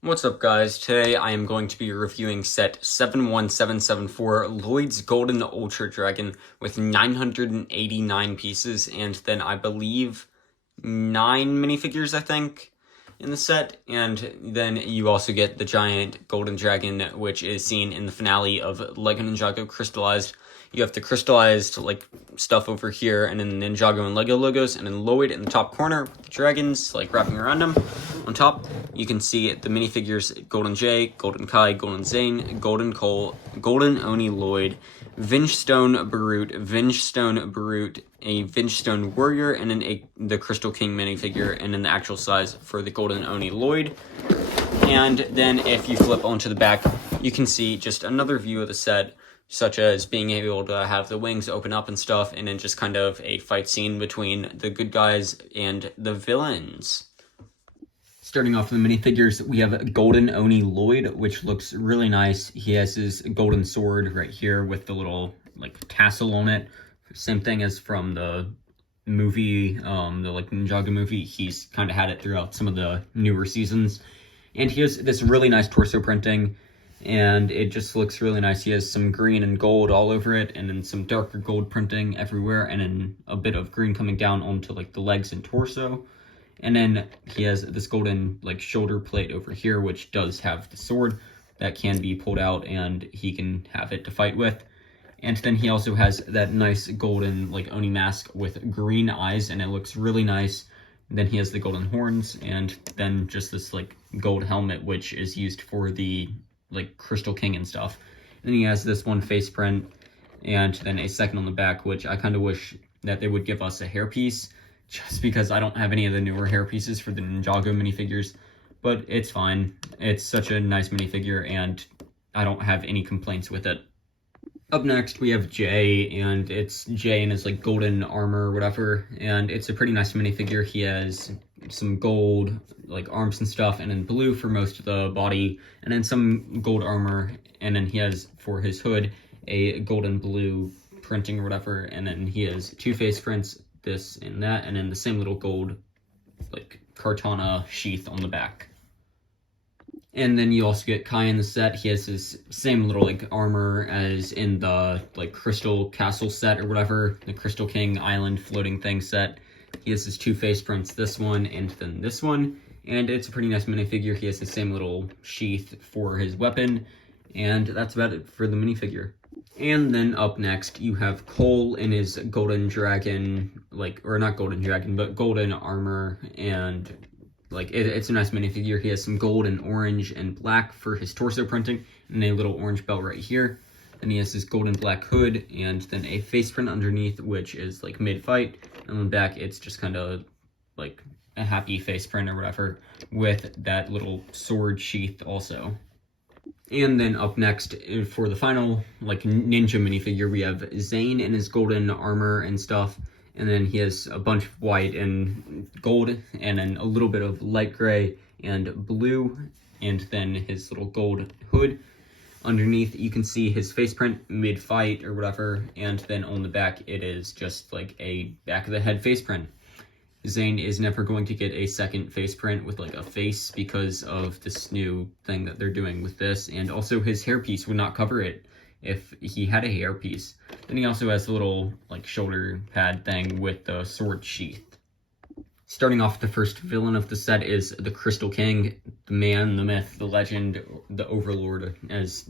What's up, guys? Today I am going to be reviewing set 71774, Lloyd's Golden Ultra Dragon, with 989 pieces, and then I believe 9 minifigures, I think, in the set. And then you also get the giant golden dragon, which is seen in the finale of LEGO Ninjago Crystallized. You have the crystallized stuff over here, and then the Ninjago and LEGO logos, and then Lloyd in the top corner with the dragons wrapping around him. On top, you can see the minifigures Golden Jay, Golden Kai, Golden Zane, Golden Cole, Golden Oni Lloyd, Vengestone Barut, a Vengestone Warrior, and then the Crystal King minifigure, and then the actual size for the Golden Oni Lloyd. And then if you flip onto the back, you can see just another view of the set, such as being able to have the wings open up and stuff, and then just kind of a fight scene between the good guys and the villains. Starting off with the minifigures, we have Golden Oni Lloyd, which looks really nice. He has his golden sword right here with the little tassel on it. Same thing as from the movie, the Ninjago movie. He's kind of had it throughout some of the newer seasons. And he has this really nice torso printing, and it just looks really nice. He has some green and gold all over it, and then some darker gold printing everywhere, and then a bit of green coming down onto the legs and torso. And then he has this golden shoulder plate over here, which does have the sword that can be pulled out, and he can have it to fight with. And then he also has that nice golden Oni mask with green eyes, and it looks really nice. And then he has the golden horns, and then just this gold helmet, which is used for the Crystal King and stuff. And then he has this one face print, and then a second on the back, which I kind of wish that they would give us a hairpiece, just because I don't have any of the newer hair pieces for the Ninjago minifigures, but it's fine. It's such a nice minifigure, and I don't have any complaints with it. Up next, we have Jay, and it's Jay in his golden armor or whatever, and it's a pretty nice minifigure. He has some gold arms and stuff, and then blue for most of the body, and then some gold armor, and then he has for his hood a golden blue printing or whatever, and then he has two face prints, this and that, and then the same little gold Kartana sheath on the back. And then you also get Kai in the set. He has his same little armor as in the Crystal Castle set or whatever, the Crystal King Island floating thing set. He has his two face prints, this one and then this one, and it's a pretty nice minifigure. He has the same little sheath for his weapon, and that's about it for the minifigure. And then up next, you have Cole in his golden dragon, or not golden dragon, but golden armor, and it's a nice minifigure. He has some gold and orange and black for his torso printing, and a little orange belt right here. And he has his golden black hood, and then a face print underneath, which is mid-fight. And on the back, it's just kind of a happy face print or whatever, with that little sword sheath also. And then up next, for the final ninja minifigure, we have Zane in his golden armor and stuff, and then he has a bunch of white and gold, and then a little bit of light gray and blue, and then his little gold hood. Underneath, you can see his face print mid-fight or whatever, and then on the back, it is just a back of the head face print. Zane is never going to get a second face print with a face because of this new thing that they're doing with this, and also his hairpiece would not cover it if he had a hairpiece. Then he also has a little shoulder pad thing with the sword sheath. Starting off, the first villain of the set is the Crystal King, the man, the myth, the legend, the overlord, as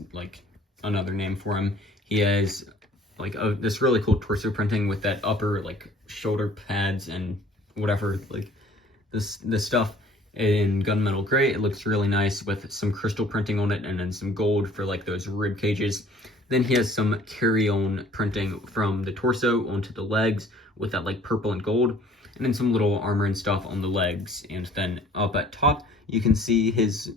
another name for him. He has this really cool torso printing with that upper shoulder pads and whatever, this stuff in gunmetal gray. It looks really nice with some crystal printing on it, and then some gold for those rib cages. Then he has some carry-on printing from the torso onto the legs with that purple and gold, and then some little armor and stuff on the legs. And then up at top, you can see his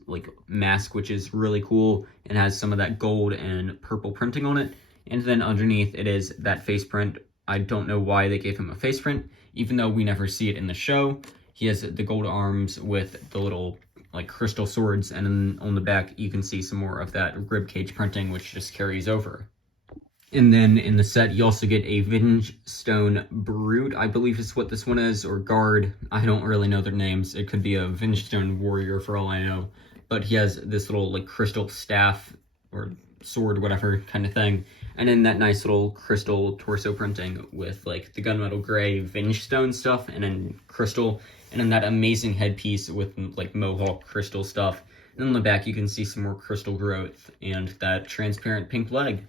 mask, which is really cool and has some of that gold and purple printing on it. And then underneath, it is that face print. I don't know why they gave him a face print, even though we never see it in the show. He has the gold arms with the little crystal swords, and then on the back you can see some more of that ribcage printing, which just carries over. And then in the set, you also get a Vengestone Brood, I believe is what this one is, or Guard. I don't really know their names. It could be a Vengestone Warrior for all I know. but he has this little like crystal staff or sword, whatever kind of thing. And then that nice little crystal torso printing with like the gunmetal gray vinge stone stuff, and then crystal, and then that amazing headpiece with like mohawk crystal stuff. And on the back you can see some more crystal growth and that transparent pink leg.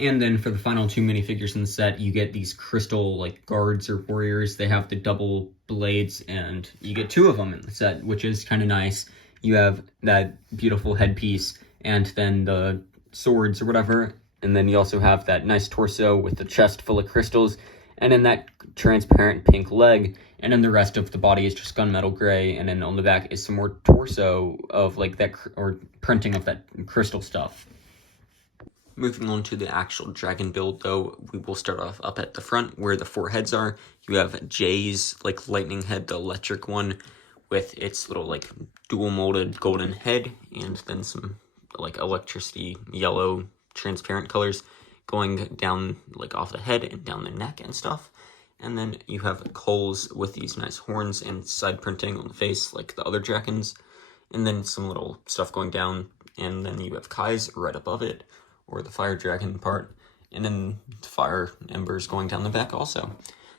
And then for the final 2 minifigures in the set, you get these crystal like guards or warriors. They have the double blades, and you get 2 of them in the set, which is kind of nice. You have that beautiful headpiece and then the swords or whatever, and then you also have that nice torso with the chest full of crystals, and then that transparent pink leg, and then the rest of the body is just gunmetal gray, and then on the back is some more torso of like that or printing of that crystal stuff. Moving on to the actual dragon build, though, we will start off up at the front where the 4 heads are. You have Jay's like lightning head, the electric one, with its little like dual molded golden head, and then some like electricity yellow transparent colors going down like off the head and down the neck and stuff. And then you have Cole's with these nice horns and side printing on the face like the other dragons, and then some little stuff going down. And then you have Kai's right above it, or the fire dragon part, and then fire embers going down the back also.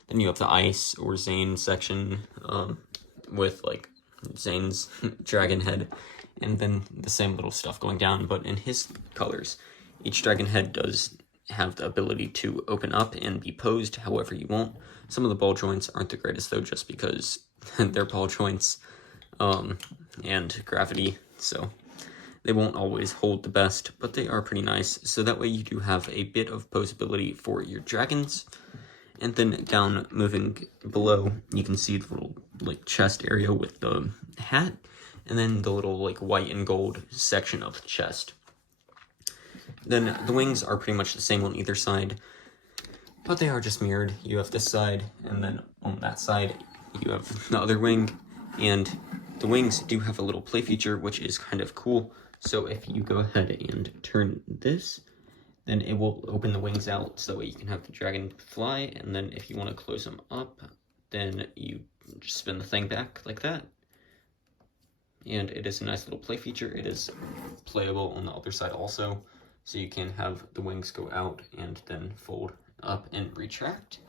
Then you have the ice or Zane section with like Zane's dragon head, and then the same little stuff going down, but in his colors. Each dragon head does have the ability to open up and be posed however you want. Some of the ball joints aren't the greatest though, just because they're ball joints and gravity, so they won't always hold the best, but they are pretty nice. So that way you do have a bit of posability for your dragons. And then down, moving below, you can see the little like chest area with the hat, and then the little like white and gold section of the chest. Then the wings are pretty much the same on either side, but they are just mirrored. You have this side, and then on that side you have the other wing, and the wings do have a little play feature, which is kind of cool. So if you go ahead and turn this, then it will open the wings out, so that way you can have the dragon fly, and then if you want to close them up, then you just spin the thing back like that. And it is a nice little play feature. It is playable on the other side also, so you can have the wings go out and then fold up and retract,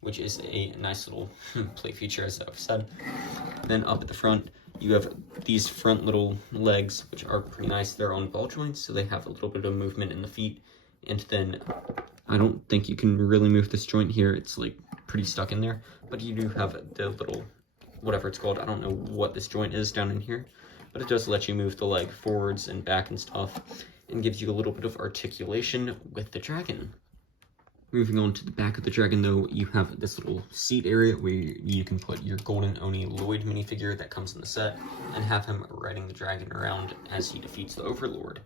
which is a nice little play feature, as I've said. Then up at the front, you have these front little legs, which are pretty nice. They're on ball joints, so they have a little bit of movement in the feet. And then I don't think you can really move this joint here. It's like pretty stuck in there, but you do have the little, whatever it's called, I don't know what this joint is down in here, but it does let you move the leg forwards and back and stuff, and gives you a little bit of articulation with the dragon. Moving on to the back of the dragon, though, you have this little seat area where you can put your Golden Oni Lloyd minifigure that comes in the set, and have him riding the dragon around as he defeats the Overlord.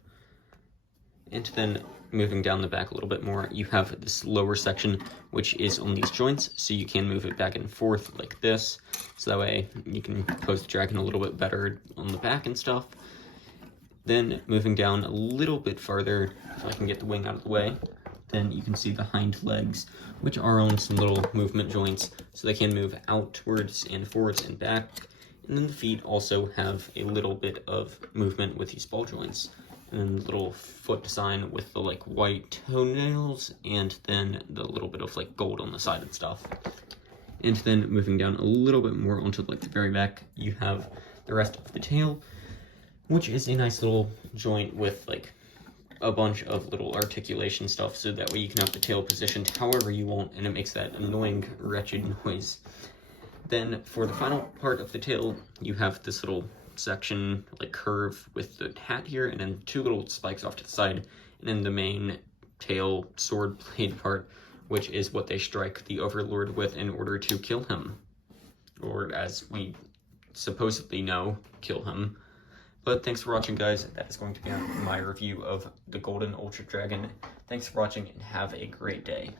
And then moving down the back a little bit more, you have this lower section, which is on these joints, so you can move it back and forth like this, so that way you can pose the dragon a little bit better on the back and stuff. Then moving down a little bit farther, if I can get the wing out of the way, then you can see the hind legs, which are on some little movement joints, so they can move outwards and forwards and back. And then the feet also have a little bit of movement with these ball joints. And then the little foot design with the like white toenails, and then the little bit of like gold on the side and stuff. And then moving down a little bit more onto like the very back, you have the rest of the tail, which is a nice little joint with like a bunch of little articulation stuff, so that way you can have the tail positioned however you want, and it makes that annoying, wretched noise. Then for the final part of the tail, you have this little section, like curve with the hat here, and then 2 little spikes off to the side, and then the main tail sword blade part, which is what they strike the Overlord with in order to kill him. Or as we supposedly know, kill him. But thanks for watching, guys. That is going to be my review of the Golden Ultra Dragon. Thanks for watching, and have a great day.